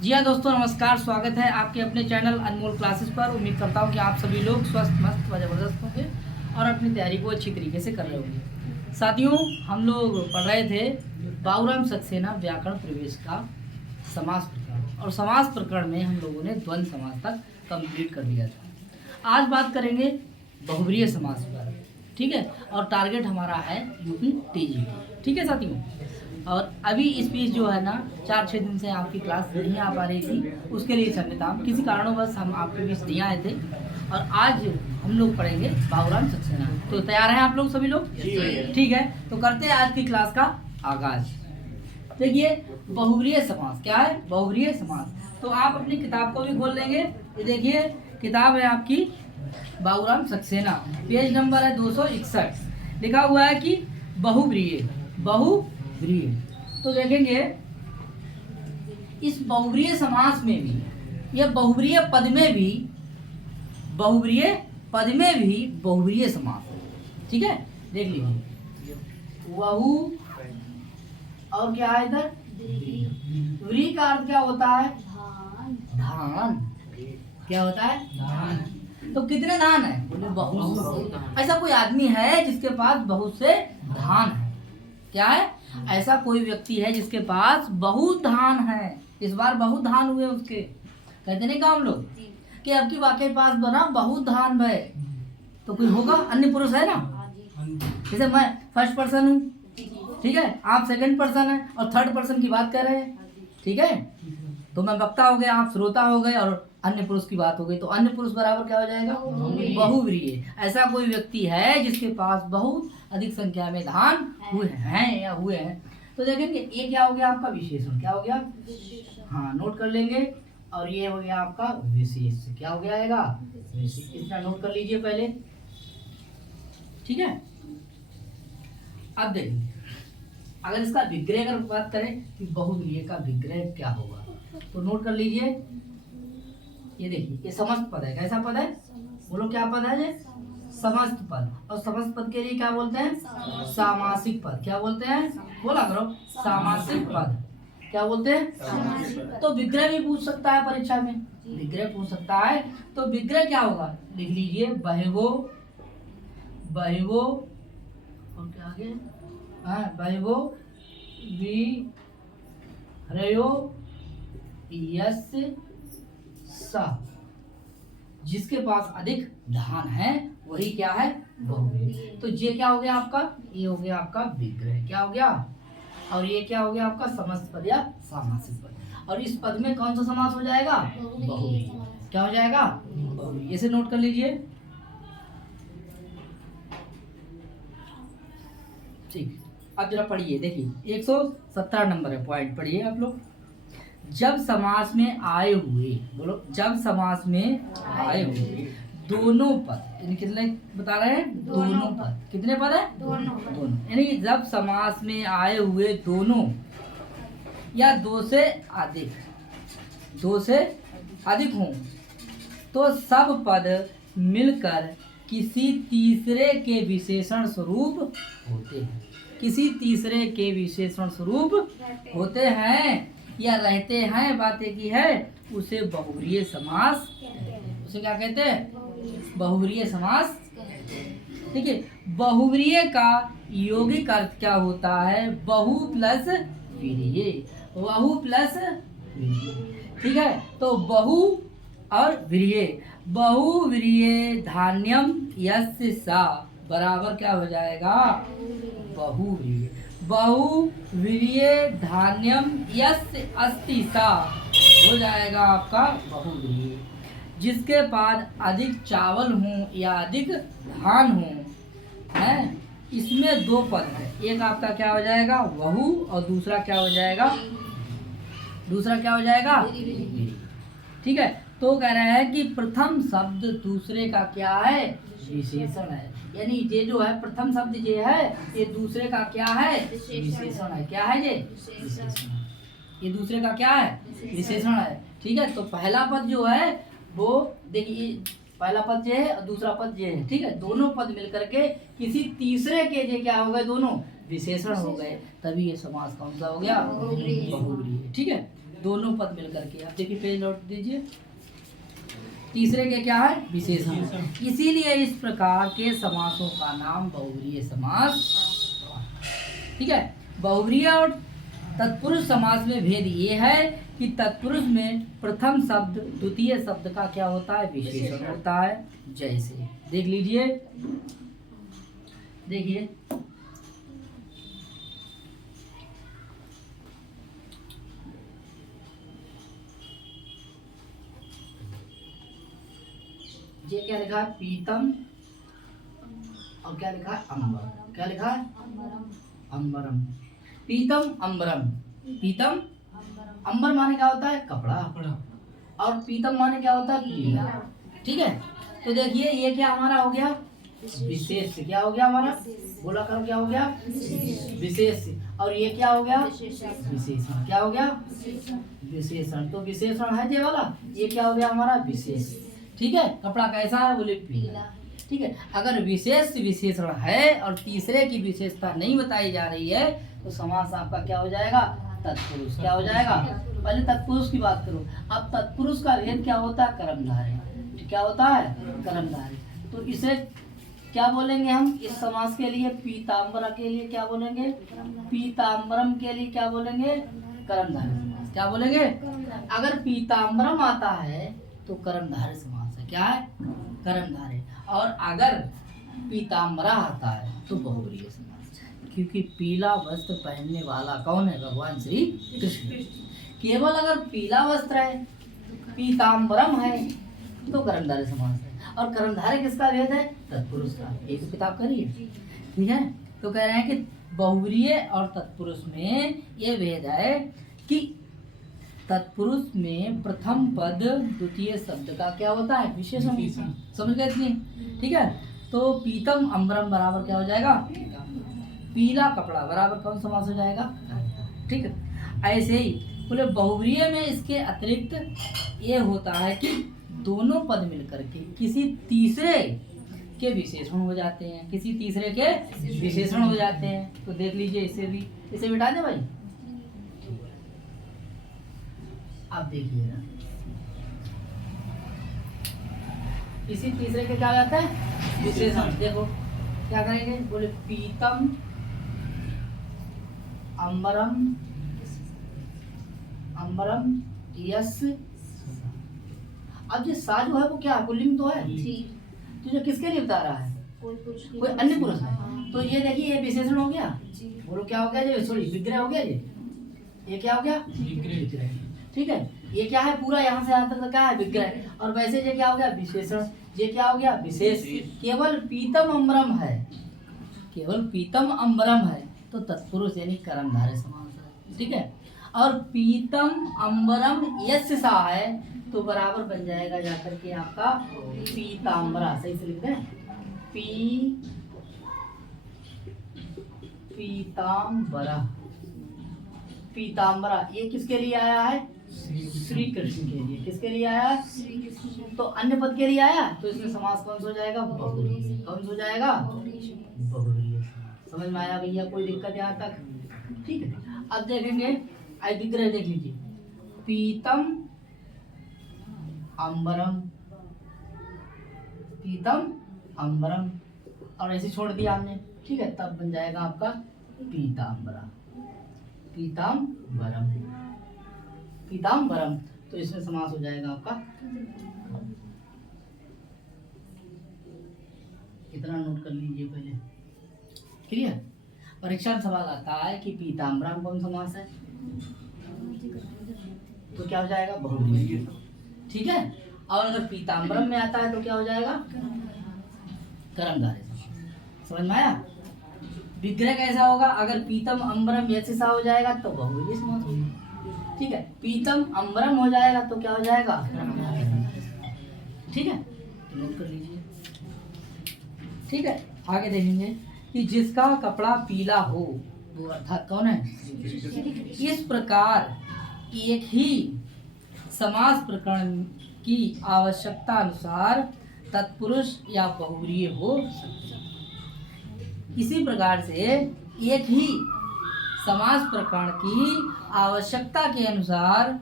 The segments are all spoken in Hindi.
जी हाँ दोस्तों, नमस्कार। स्वागत है आपके अपने चैनल अनमोल क्लासेस पर। उम्मीद करता हूँ कि आप सभी लोग स्वस्थ, मस्त व ज़बरदस्त होंगे और अपनी तैयारी को अच्छी तरीके से कर रहे होंगे। साथियों, हम लोग पढ़ रहे थे बाबूराम सक्सेना व्याकरण प्रवेश का समास प्रकरण, और समास प्रकरण में हम लोगों ने द्वंद्व समास तक कंप्लीट कर दिया था। आज बात करेंगे बहुब्रीहि समास पर, ठीक है। और टारगेट हमारा है यूपी टीजी, ठीक है साथियों। और अभी इस बीच जो है ना 4-6 दिन से आपकी क्लास नहीं आ पा रही थी, उसके लिए क्षम्यता। किसी कारणवश हम आपके बीच नहीं आए थे, और आज हम लोग पढ़ेंगे बाबूराम सक्सेना। तो तैयार हैं आप लोग सभी लोग? ठीक है, तो करते हैं आज की क्लास का आगाज। देखिए, बहुब्रीहि समास क्या है? बहुब्रीहि समास। तो आप अपनी किताब को भी खोल लेंगे। ये देखिए, किताब है आपकी बाबूराम सक्सेना, पेज नंबर है 261। लिखा हुआ है कि बहुब्रीहि, बहुब्रीहि। तो देखेंगे इस बहुब्रीहि समास में भी, यह बहुब्रीहि पद में भी, बहुब्रीहि पद में भी बहुब्रीहि समास है, ठीक है। देख लीजिए, बहु और क्या है इधर? व्री का अर्थ क्या होता है? धान। क्या होता है? धान। तो कितने धान है? बोले बहुत। ऐसा कोई आदमी है जिसके पास बहुत से धान है? क्या है? ऐसा कोई व्यक्ति है जिसके पास बहुत धान है। इस बार बहुत धान हुए उसके। कहते नहीं का हम लोग कि अब की वाकई पास बना बहुत धान है। तो कोई होगा, अन्य पुरुष है ना। जैसे मैं फर्स्ट पर्सन हूँ, ठीक है, आप सेकंड पर्सन है और थर्ड पर्सन की बात कर रहे हैं, ठीक है। तो मैं वक्ता हो गया, आप श्रोता हो गए, और अन्य पुरुष की बात हो गई। तो अन्य पुरुष बराबर क्या हो जाएगा? बहुव्रीहि। ऐसा कोई व्यक्ति है जिसके पास बहुत अधिक संख्या में धान हुए हैं या हुए हैं। तो देखेंगे ये क्या हो गया आपका? विशेषण। क्या हो गया? हाँ, नोट कर लेंगे। और ये हो गया आपका विशेष। क्या हो गया आएगा? विशेष। इतना नोट कर लीजिए पहले, ठीक है। अब देखिए, अगर इसका विग्रह अगर बात करें कि बहुव्रीहि का विग्रह क्या होगा, तो नोट कर लीजिए। ये देखिए, ये समस्त पद है। कैसा पद है? बोलो क्या पद है ये? समस्त पद। और समस्त पद के लिए क्या बोलते हैं? सामासिक पद। क्या बोलते हैं? बोला करो, सामासिक पद। क्या बोलते हैं? तो विग्रह भी पूछ सकता है परीक्षा में, विग्रह पूछ सकता है। तो विग्रह क्या होगा? लिख लीजिए, बहिवो, बहिवो, और क्या आगे? हाँ, बहिवो विह्रयो यस्य सा। जिसके पास अधिक धान है वही क्या है? बहुव्रीहि। तो ये क्या हो गया आपका? ये हो गया आपका विग्रह। क्या हो गया? और ये क्या हो गया आपका? समस्त पद या सामासिक पद। और इस पद में कौन सा समास हो जाएगा? बहुव्रीहि। क्या हो जाएगा? बहुव्रीहि। इसे नोट कर लीजिए, ठीक। अब जरा पढ़िए, देखिए 117 नंबर है पॉइंट, पढ़िए आप लोग। जब समास में आए हुए, बोलो, जब समास में आए हुए दोनों पद, यानी कितने बता रहे हैं? दोनों पद। कितने पद है? दोनों। यानी जब समास में आए हुए दोनों या दो से अधिक, दो से अधिक हों, तो सब पद मिलकर किसी तीसरे के विशेषण स्वरूप होते हैं। किसी तीसरे के विशेषण स्वरूप होते हैं या रहते हैं, बातें की है, उसे बहुव्रीहि समास, उसे क्या कहते हैं? बहुव्रीहि समास। देखिए, बहुव्रीहि का यौगिक अर्थ क्या होता है? बहु प्लस व्रीहि, बहु प्लस व्रीहि, ठीक है। तो बहु और व्रीहि, बहुव्रीहि धान्यम यस्य सा बराबर क्या हो जाएगा? बहुव्रीहि। बहुव्रीहि धान्यम यस्य अस्ति सा हो जाएगा आपका बहुव्रीहि। जिसके पास अधिक चावल हों या अधिक धान हों, है। इसमें दो पद है, एक आपका क्या हो जाएगा? बहु, और दूसरा क्या हो जाएगा? दूसरा क्या हो जाएगा? ठीक है। तो कह रहा है कि प्रथम शब्द दूसरे का क्या है? विशेषण है। यानी ये जो है प्रथम शब्द ये है, ये दूसरे का क्या है? विशेषण है। क्या है ये? विशेषण। ये दूसरे का क्या है? विशेषण है, ठीक है। तो पहला पद जो है वो देखिए, पहला पद ये है और दूसरा पद ये है, ठीक है। दोनों पद मिलकर के किसी तीसरे के ये क्या हो गए? दोनों विशेषण हो गए, तभी ये समास कौन सा हो गया? बहुव्रीहि, ठीक है। दोनों पद मिलकर के। अब देखिए पेज लौट दीजिए। तीसरे के क्या है? विशेषण। इसीलिए इस प्रकार के समासों का नाम बहुव्रीहि समास। ठीक है। बहुव्रीहि और तत्पुरुष समास में भेद ये है कि तत्पुरुष में प्रथम शब्द द्वितीय शब्द का क्या होता है? विशेषण होता है। जैसे देख लीजिए, देखिए ये क्या लिखा है? पीतम और क्या लिखा है? अंबर। क्या लिखा है? अंबरम। पीतम अंबरम। पीतम अंबर माने क्या होता है? कपड़ा। और पीतम माने क्या होता है? पीला। ठीक है। तो देखिए ये क्या हमारा हो गया? विशेष। क्या हो गया हमारा? बोला करो क्या हो गया? विशेष। और ये क्या हो गया? विशेषण। क्या हो गया? विशेषण। तो विशेषण है ये वाला, ये क्या हो गया हमारा? विशेष। ठीक है। कपड़ा कैसा है? बोले पीला। ठीक है। अगर विशेष विशेषण है और तीसरे की विशेषता नहीं बताई जा रही है तो समास आपका क्या हो जाएगा? तत्पुरुष। क्या हो जाएगा? पहले तत्पुरुष की बात करो। अब तत्पुरुष का भेद क्या होता है? कर्मधारय। क्या होता है? कर्मधारय। तो इसे क्या बोलेंगे हम इस समास के लिए? पीताम्बरा के लिए क्या बोलेंगे? पीताम्बरम के लिए क्या बोलेंगे? कर्मधारय। क्या बोलेंगे? अगर पीताम्बरम आता है तो कर्मधारय समास है। क्या है? कर्मधारय। और अगर पीताम्बरा आता है तो बहुव्रीहि समास है। क्योंकि पीला वस्त्र पहनने वाला कौन है? भगवान श्री कृष्ण। केवल अगर पीला वस्त्र है, पीताम्बरम है, तो कर्मधारय समास है। और कर्मधारय किसका भेद है? तत्पुरुष का। एक किताब करिए। ठीक है। तो कह रहे हैं कि बहुव्रीहि और तत्पुरुष में ये भेद है कि तत्पुरुष में प्रथम पद द्वितीय शब्द का क्या होता है? विशेषण। समझ गए इतनी? ठीक है। तो पीतम अंबरम बराबर क्या हो जाएगा? पीला कपड़ा बराबर कौन समास हो जाएगा? ठीक है। ऐसे ही बोले बहुव्रीहि में इसके अतिरिक्त ये होता है कि दोनों पद मिलकर के किसी तीसरे के विशेषण हो जाते हैं। किसी तीसरे के विशेषण हो जाते हैं। तो देख लीजिए इसे भी, इसे मिटा दे भाई। आप देखिए ना, इसी तीसरे के क्या हो जाता है? विशेषण। देखो क्या करेंगे? बोले पीतम अंबरम अंबरम यस। अब ये सा जो है वो क्या पुल्लिंग तो है, तो जो किसके लिए बता रहा है? कोई अन्य पुरुष है। तो ये देखिए ये विशेषण हो गया। बोलो क्या हो गया? ये सॉरी विग्रह हो गया। ये क्या हो गया? विग्रह। ठीक है। ये क्या है? पूरा यहाँ से यहाँ तक क्या है? विग्रह। और वैसे ये क्या हो गया? विशेषण। ये क्या हो गया? विशेष। केवल पीतम अंबरम है, केवल पीतम अंबरम है तो तत्पुरुष यानी कर्मधारय समास है। ठीक है। और पीतम अंबरम यस्य सा है तो बराबर बन जाएगा जाकर के आपका पीताम्बरा। सही से लिख दें। पीताम्बरा। पीताम्बरा ये किसके लिए आया है? श्री कृष्ण के लिए। किसके लिए आया है? श्री कृष्ण। तो अन्य पद के लिए आया तो इसमें समास कौन सा हो जाएगा? बहुव्रीहि। कौन सा हो जाएगा? बहुव्रीहि। समझ में आया भैया? कोई दिक्कत यहाँ तक? ठीक है। अब देखेंगे आई विग्रह देख लीजिए। पीतम अंबरम, पीतम अंबरम और ऐसे छोड़ दिया हमने। ठीक है। तब बन जाएगा आपका पीताम्बरा। पीताम्बरम। पीताम्बरम। तो इसमें समास हो जाएगा आपका। कितना नोट कर लीजिए पहले। क्लियर? परीक्षा में सवाल आता है कि पीताम्बरम कौन समास है तो क्या हो जाएगा? बहुव्रीहि। ठीक है। और अगर पीताम्बरम में आता है तो क्या हो जाएगा? कर्मधारय। समझ में आया? विग्रह कैसा होगा? अगर पीतम अंबरम यस्य सा हो जाएगा तो बहुव्रीहि समास होगा। ठीक है। पीतम अंबरम हो जाएगा तो क्या हो जाएगा? ठीक है। नोट कर लीजिए। ठीक है। आगे देखेंगे कि जिसका कपड़ा पीला हो वो अर्थात कौन है? इस प्रकार एक ही समास प्रकरण की आवश्यकता अनुसार तत्पुरुष या बहुव्रीहि हो सकता है। इसी प्रकार से एक ही समास प्रकरण की आवश्यकता के अनुसार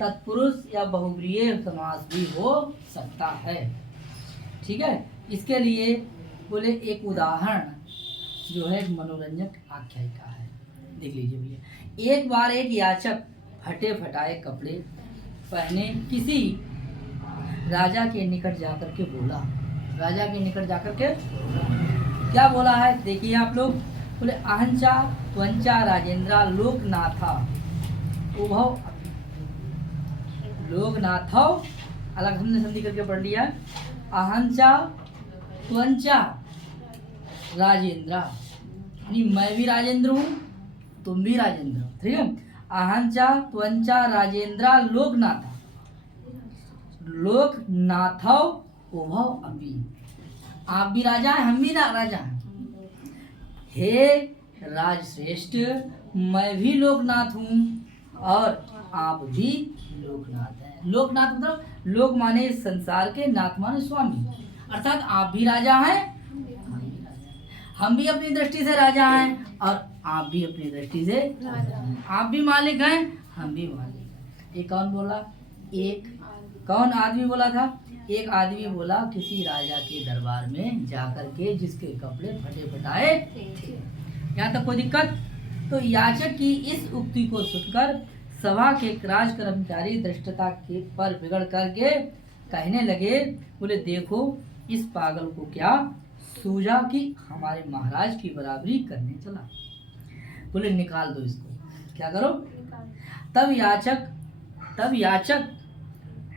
तत्पुरुष या बहुव्रीहि समास भी हो सकता है। ठीक है, इसके लिए बोले एक उदाहरण जो है मनोरंजक आख्यायिका है, देख लीजिए भैया। एक बार एक याचक फटे फटाए कपड़े पहने किसी राजा के निकट जाकर के बोला, राजा के निकट जाकर के क्या बोला है, देखिए आप लोग। बोले अहंचा त्वंचा राजेंद्रा लोकनाथा उभव, लोकनाथव अलग हमने संधि करके पढ़ लिया। अहंचा त्वंचा राजेंद्रा, यानी मैं भी राजेंद्र हूँ, तुम भी राजेंद्र हो, ठीक है। अहंचा त्वंचा राजेंद्रा लोकनाथा, लोकनाथव उभव अपि, आप भी राजा हैं, हम भी राजा हैं। हे राजश्रेष्ठ, मैं भी लोकनाथ हूँ और आप भी लोकनाथ हैं। लोकनाथ मतलब लोक माने संसार के, नाथ माने स्वामी, अर्थात आप भी राजा हैं, हम भी अपनी दृष्टि से राजा हैं और आप भी अपनी दृष्टि से राजा हैं। आप भी मालिक हैं, हम भी मालिक हैं। ये कौन बोला, एक कौन आदमी बोला था, एक आदमी बोला किसी राजा के दरबार में जाकर के जिसके कपड़े फटे फटाए थे। यहाँ तक कोई दिक्कत? तो याचक की इस उक्ति को सुनकर सभा के राज कर्मचारी दृष्टता के पर बिगड़ करके कहने लगे, बोले देखो इस पागल को क्या सूझा कि हमारे महाराज की बराबरी करने चला। बोले निकाल दो इसको, क्या करो। तब याचक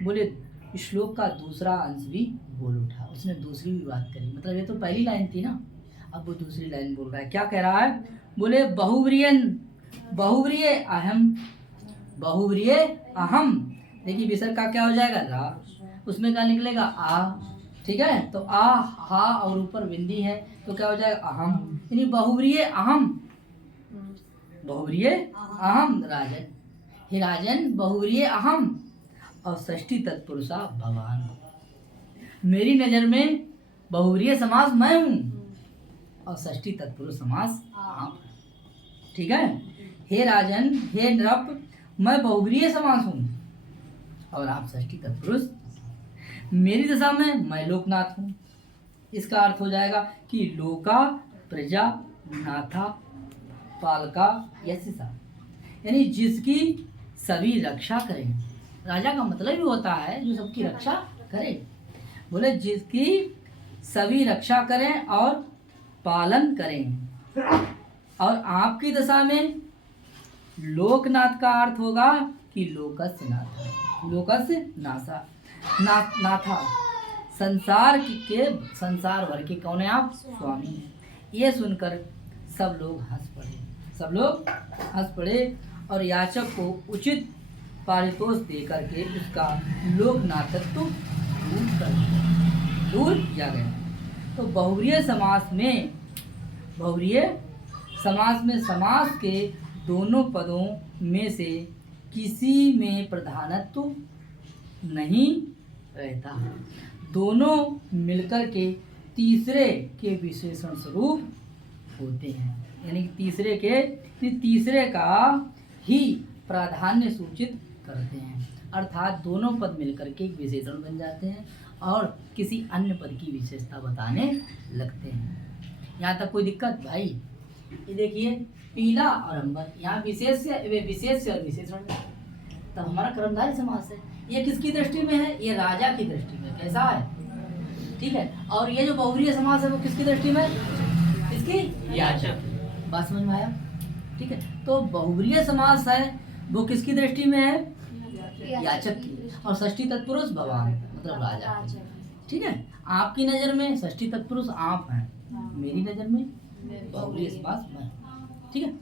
बोले श्लोक का दूसरा अंश भी बोल उठा, उसने दूसरी भी बात करी, मतलब ये तो पहली लाइन थी ना, अब वो दूसरी लाइन बोल रहा है। क्या कह रहा है, बोले बहुव्रीहि अहम, देखिए विसर्ग का क्या हो जाएगा, रा, उसमें क्या निकलेगा, आ, ठीक है। तो आ हा और ऊपर बिंदी है तो क्या हो जाएगा, अहम, यानी बहुव्रीहि अहम राजन, हे राजन बहुव्रीहि अहम, और षष्ठी तत्पुरुषा भगवान, मेरी नजर में बहुव्रीहि समास मैं हूँ और षष्ठी तत्पुरुष समास आप, ठीक है। हे राजन, हे नृप, मैं बहुव्रीहि समास हूँ और आप षष्ठी तत्पुरुष, मेरी दशा में मैं लोकनाथ हूँ। इसका अर्थ हो जाएगा कि लोका प्रजा नाथा पालका यशिसा, यानी जिसकी सभी रक्षा करें। राजा का मतलब ही होता है जो सबकी रक्षा करे। बोले जिसकी सभी रक्षा करें और पालन करें। और आपकी दशा में लोकनाथ का अर्थ होगा कि लोकस्य नाथा, लोकस्य नासा नाथा, संसार भर के कौन है आप, स्वामी हैं। ये सुनकर सब लोग हंस पड़े और याचक को उचित पारितोष दे करके उसका लोकनाथत्व दूर किया गया। तो बहुव्रीहि समास में समास के दोनों पदों में से किसी में प्रधानत्व नहीं रहता, दोनों मिलकर के तीसरे के विशेषण स्वरूप होते हैं, यानी कि तीसरे का ही प्राधान्य सूचित करते हैं, अर्थात दोनों पद मिलकर के एक विशेषण बन जाते हैं और किसी अन्य पद की विशेषता बताने लगते हैं। यहाँ तक कोई दिक्कत भाई? ये देखिए पीला और अंबर, यहाँ विशेष और विशेषण, तो हमारा कर्मधारय समास है। ये किसकी दृष्टि में है, ये राजा की दृष्टि में, कैसा है, ठीक है। और ये जो बहुव्रीहि समास है वो किसकी दृष्टि में, किसकी, याचक। बात समझ में आया, ठीक है। तो बहुव्रीहि समास है वो किसकी दृष्टि में है, याचक की, और षष्ठी तत्पुरुष भगवान मतलब राजा, ठीक है। आपकी नजर में षष्ठी तत्पुरुष आप हैं, मेरी नजर में बहुव्रीहि समास मैं, ठीक है।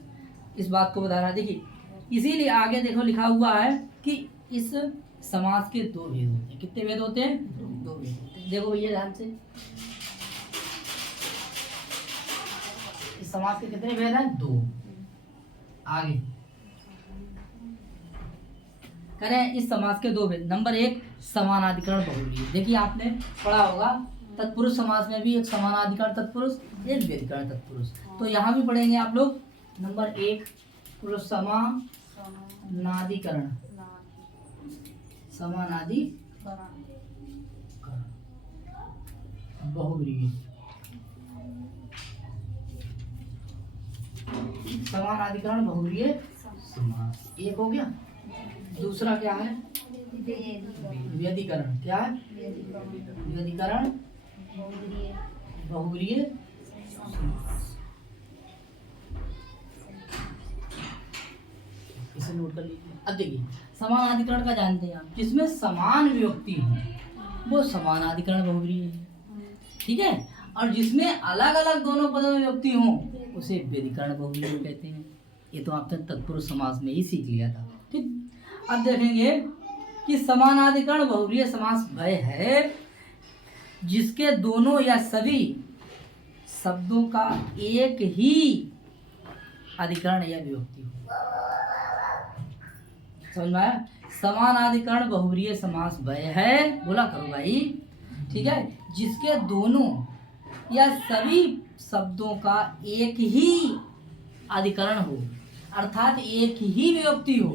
इस बात को बता रहा, देखिए इसीलिए आगे देखो लिखा हुआ है कि इस समास के दो भेद होते हैं। कितने भेद होते हैं, दो भेद होते हैं। देखो भैया ध्यान से, इस समास के कितने भेद हैं, दो। आगे करें इस समास के दो भेद। नंबर एक, समानाधिकरण बहुव्रीहि। देखिए आपने पढ़ा होगा तत्पुरुष समास में भी एक समानाधिकरण तत्पुरुष, एक व्यधिकरण तत्पुरुष, तो यहाँ भी पढ़ेंगे आप लोग। नंबर एक समानाधिकरण समानाधिकरण बहुव्रीहि। समानाधिकरण बहुव्रीहि समास एक हो गया। दूसरा क्या है? व्यधिकरण। क्या है? व्यधिकरण बहुव्रीहि समास। इसे नोट कर लीजिए। अब देखिए समानाधिकरण का जानते हैं आप, जिसमें समान विभक्ति हो वो समानाधिकरण बहुव्रीहि है, ठीक है। और जिसमें अलग अलग दोनों पदों में विभक्ति हो उसे व्यधिकरण बहुव्रीहि कहते हैं। ये तो आपने तत्पुरुष समास में ही सीख लिया था, ठीक। अब देखेंगे कि समानाधिकरण बहुव्रीहि समास वह है जिसके दोनों या सभी शब्दों का एक ही अधिकरण या विभक्ति हो। समझ में आया? समानाधिकरण बहुव्रीहि समास वह है, बोला करो भाई, ठीक है, जिसके दोनों या सभी शब्दों का एक ही अधिकरण हो, अर्थात एक ही विभक्ति हो,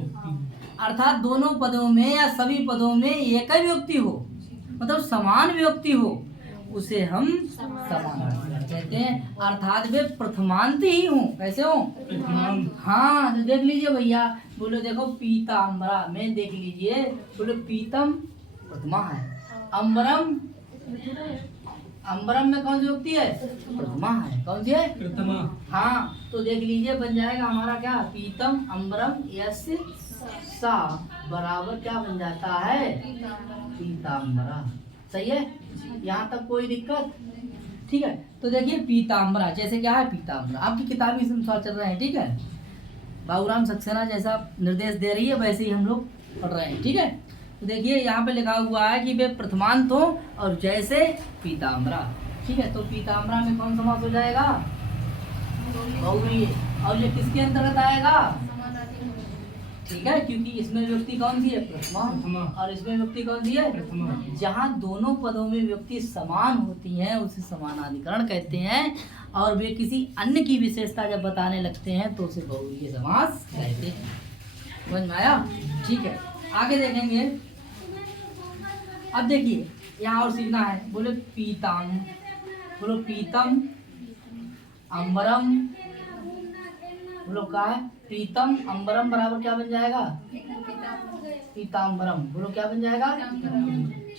अर्थात दोनों पदों में या सभी पदों में एक ही विभक्ति हो, मतलब समान विभक्ति हो, उसे हम समानाधिकरण कहते हैं। अर्थात वे प्रथमांत ही हो। कैसे हो? हाँ, तो देख लीजिए भैया, बोलो देखो पीताम्बरा में देख लीजिए, बोलो पीतम प्रथमा है, अम्बरम, अम्बरम में कौन सी विभक्ति है? प्रथमा है। कौन सी है? प्रथमा। हाँ, तो देख लीजिए बन जाएगा हमारा क्या? पीतम अम्बरम यस्य सा बराबर क्या बन जाता है? पीताम्बरा। सही है? यहाँ तक कोई दिक्कत? ठीक है, तो देखिए पीताम्बरा जैसे क्या है? पीताम्बरा आपकी किताब ही अनुसार चल रहे हैं, ठीक है। बाबूराम सक्सेना जैसा निर्देश दे रही है वैसे ही हम लोग पढ़ रहे हैं, ठीक है। तो देखिए यहाँ पे लिखा हुआ है कि वे प्रथमांत हो और जैसे पीताम्बरा, ठीक है। तो पीताम्बरा में कौन समास हो जाएगा? बहुव्रीहि। और ये किसके अंतर्गत आएगा? ठीक है, क्योंकि इसमें विभक्ति कौन सी है? प्रथमा। और इसमें विभक्ति कौन सी है? प्रथमा। जहाँ दोनों पदों में विभक्ति समान होती हैं उसे समानाधिकरण कहते हैं, और वे किसी अन्य की विशेषता जब बताने लगते हैं तो उसे बहुव्रीहि समास कहते हैं। समझ में आया? ठीक है, आगे देखेंगे। अब देखिए यहाँ और सीखना है। बोले पीताम, बोलो पीतम अम्बरम, बोलो क्या है? पीतम अम्बरम बराबर क्या बन जाएगा? पीताम्बरम। बोलो क्या बन जाएगा?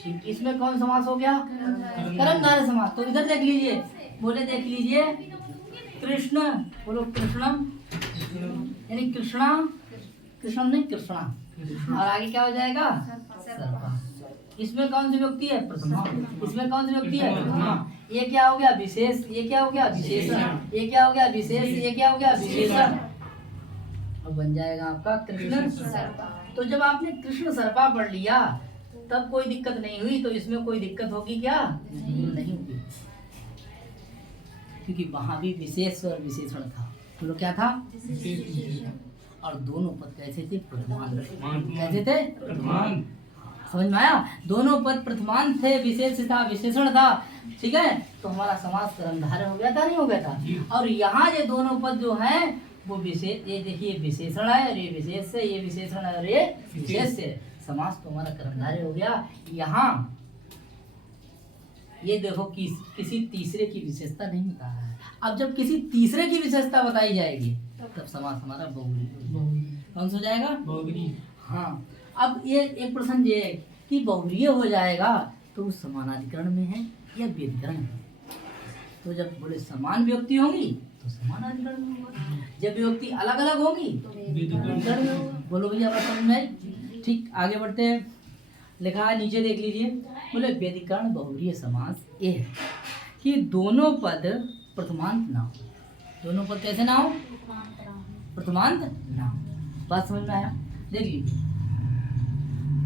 ठीक, इसमें कौन समास हो गया? कर्मधारय समास। तो इधर देख लीजिए, बोले देख लीजिए कृष्ण, बोलो कृष्णम, यानी कृष्णा, कृष्णम नहीं कृष्णा, और आगे क्या हो जाएगा? सर्पा। इसमें कौन सी विभक्ति है? प्रथमा। इसमें कौन सी विभक्ति है? प्रथमा। ये क्या हो गया? विशेष। ये क्या हो गया? विशेषण। ये क्या हो गया? विशेष। ये क्या हो गया? विशेषण। अब बन जाएगा आपका कृष्ण सर्पा। तो जब आपने कृष्ण सर्पा पढ़ लिया तब कोई दिक्कत नहीं हुई, तो इसमें कोई दिक्कत होगी क्या? नहीं होगी, क्योंकि वहां भी विशेष और विशेषण था। तो लोग क्या था? और दोनों पद कैसे थे? प्रथमान। कैसे थे? प्रथमान। समझ में आया? दोनों पद प्रथमान थे, विशेष था, विशेषण था, ठीक है। तो हमारा समास कर्मधारय हो गया था, नहीं हो गया था? और यहाँ ये दोनों पद जो हैं वो विशेष, ये देखिए विशेषण है और ये विशेष है, ये विशेषण है और ये विशेष है। समास तो हमारा कर्मधारय हो गया। यहाँ ये देखो किसी तीसरे की विशेषता नहीं बता रहा है। अब जब किसी तीसरे की विशेषता बताई जाएगी तब समास हमारा बहुव्रीहि। कौन सा हो जाएगा? बहुव्रीहि। हाँ, अब ये एक प्रश्न ये है कि बहुव्रीहि हो जाएगा तो उस समानाधिकरण में है या व्यधिकरण में? तो जब बोले समान विभक्ति होंगी तो समानाधिकरण में होगा, जब विभक्ति अलग अलग होगी तो व्यधिकरण में होगा। बोलो भैया बात समझ में आई? ठीक, आगे बढ़ते हैं। लिखा है नीचे देख लीजिए, बोले व्यधिकरण बहुव्रीहि समास ये है कि दोनों पद प्रथमांत ना हो। दोनों पद कैसे ना हो? प्रथमांत ना हो। बात समझ में आया? देख लीजिए,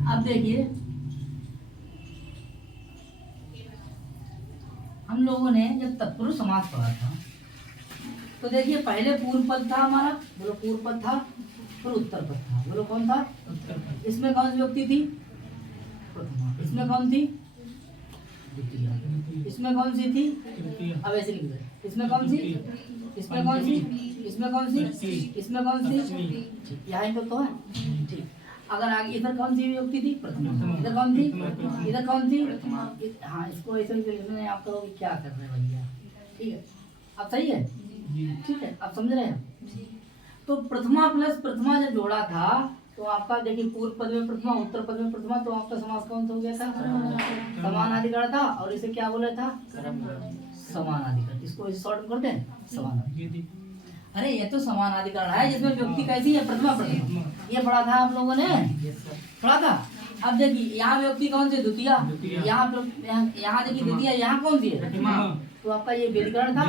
अब देखिए हम लोगों ने जब तत्पुरुष समास पढ़ा था तो देखिए पहले पूर्व पद था हमारा, बोलो पूर्व पद था, फिर उत्तर पद था। बोलो कौन था? उत्तर पद। इसमें कौन सी विभक्ति थी? प्रथमा। इसमें कौन थी? द्वितीय। इसमें कौन सी थी? अब ऐसे लिख दो, इसमें कौन सी? इसमें कौन सी? इसमें कौन सी? इसमें कौन सी? यहाँ तो है। ठीक, अगर आगे इधर कौन सी विभक्ति थी? प्रथमा। इधर कौन थी? इधर कौन थी? हाँ, इसको ऐसे लिखने में आप कहोगे क्या कर रहे हैं भैया, ठीक है, अब सही है, ठीक है, आप समझ रहे हैं। तो प्रथमा प्लस प्रथमा जब जोड़ा था तो आपका देखिए पूर्व पद में प्रथमा, उत्तर पद में प्रथमा, तो आपका समास कौन सा हो गया था? समानाधिकरण था। और इसे क्या बोला था? समानाधिकरण। इसको इसे शॉर्ट करते हैं समानाधिकरण। अरे ये तो समानाधिकरण है जिसमें व्यक्ति कैसी है? प्रथमा प्रथमा। ये पढ़ा था आप लोगों ने, पढ़ा था। अब देखिए यहाँ व्यक्ति कौन सी? द्वितीय। यहाँ देखिए द्वितीय, यहाँ कौन सी है? तो आपका ये व्यधिकरण था,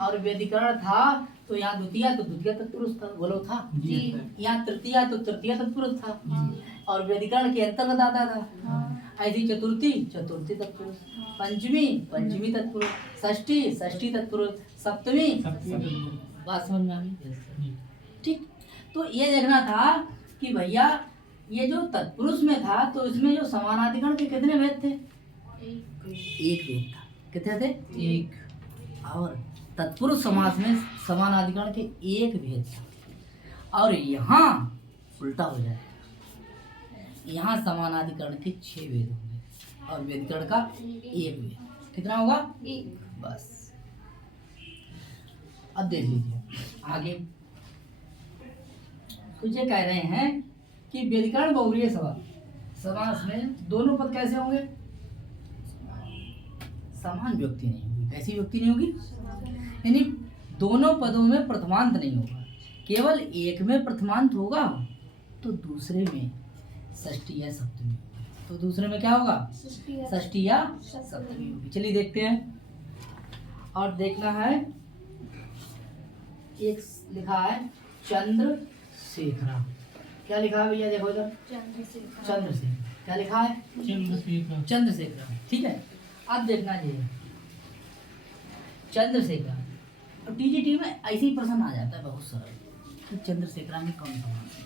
और व्यधिकरण था तो यहाँ द्वितीय तो द्वितीय तत्पुरुष था, बोलो था जी। यहाँ तृतीय तो तृतीय तत्पुरुष था, और व्यधिकरण के अंतर्गत आता था। ऐसी चतुर्थी चतुर्थी तत्पुरुष, पंचमी पंचमी तत्पुरुष, षष्ठी षष्ठी तत्पुरुष, सप्तमी बात समझ में आ गई? ठीक। तो ये देखना था कि भैया ये जो तत्पुरुष में था तो इसमें जो समानाधिकरण के कितने भेद थे? एक भेद था। कितने थे? एक। और तत्पुरुष समास में समानाधिकरण के एक भेद था। और यहाँ उल्टा हो जाए, यहाँ समानाधिकरण के 6 भेद होंगे और व्यधिकरण का एक भेद। कितना होगा? एक। बस। अब देख लीजिए आगे कुछ ये कह रहे हैं कि व्यधिकरण बहुब्रीहि समास में दोनों पद कैसे होंगे? समान व्यक्ति नहीं होगी। कैसी व्यक्ति नहीं होगी? यानी दोनों पदों में प्रथमांत नहीं होगा, केवल एक में प्रथमांत होगा तो दूसरे में षष्ठी या सप्तमी होगी। तो दूसरे में क्या होगा? षष्ठी या सप्तमी होगी। चलिए देखते हैं। और देखना है, एक लिखा है चंद्रशेखरा। क्या लिखा है भैया? देखो इधर चंद्रशेखर। क्या लिखा है? चंद्रशेखर। ठीक है। अब देखना चाहिए चंद्रशेखर। और टीजीटी में ऐसे ही प्रश्न आ जाता है बहुत सरल कि चंद्रशेखरा में कौन सा मास है?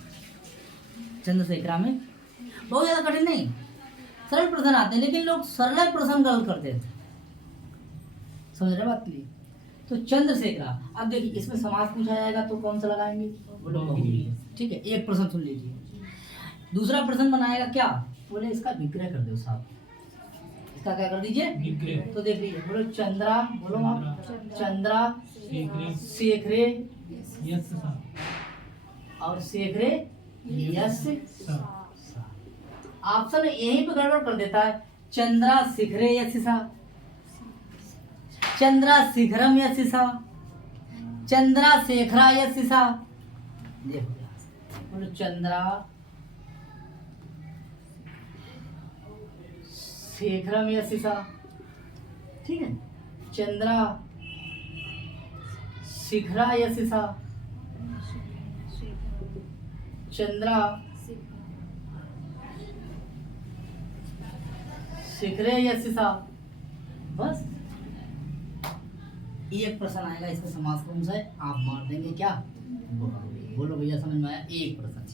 चंद्रशेखरा में बहुत ज़्यादा कठिन नहीं, सरल प्रश्न आते हैं, लेकिन लोग सरल प्रश्न गलत करते थे। समझ रहे बात की? तो चंद्रशेखरा। अब देखिए इसमें समास पूछा जाएगा तो कौन सा लगाएंगे? ठीक है, एक प्रश्न सुन लीजिए। दूसरा प्रश्न बनाएगा क्या? बोले इसका विग्रह कर दो साहब। इसका क्या कर दीजिए? तो देख लीजिए, बोलो चंद्रा, बोलो आप चंद्रा शेखरे और शेखरे यश। ऑप्शन यहीं पे गड़बड़ कर देता है। चंद्रा शिखरे यशिसा, चंद्रा शिखरम यशिसा, चंद्रा शेखरा यशिसा। देखो बोलो चंद्रा शेखरम यशिसा, ठीक है, चंद्रा शिखरा यशिसा, चंद्रा शिखरे यशिसा। बस एक प्रश्न आएगा, इसका समास कौन सा है आप मार देंगे क्या? बोलो भैया समझ में आया? एक प्रश्न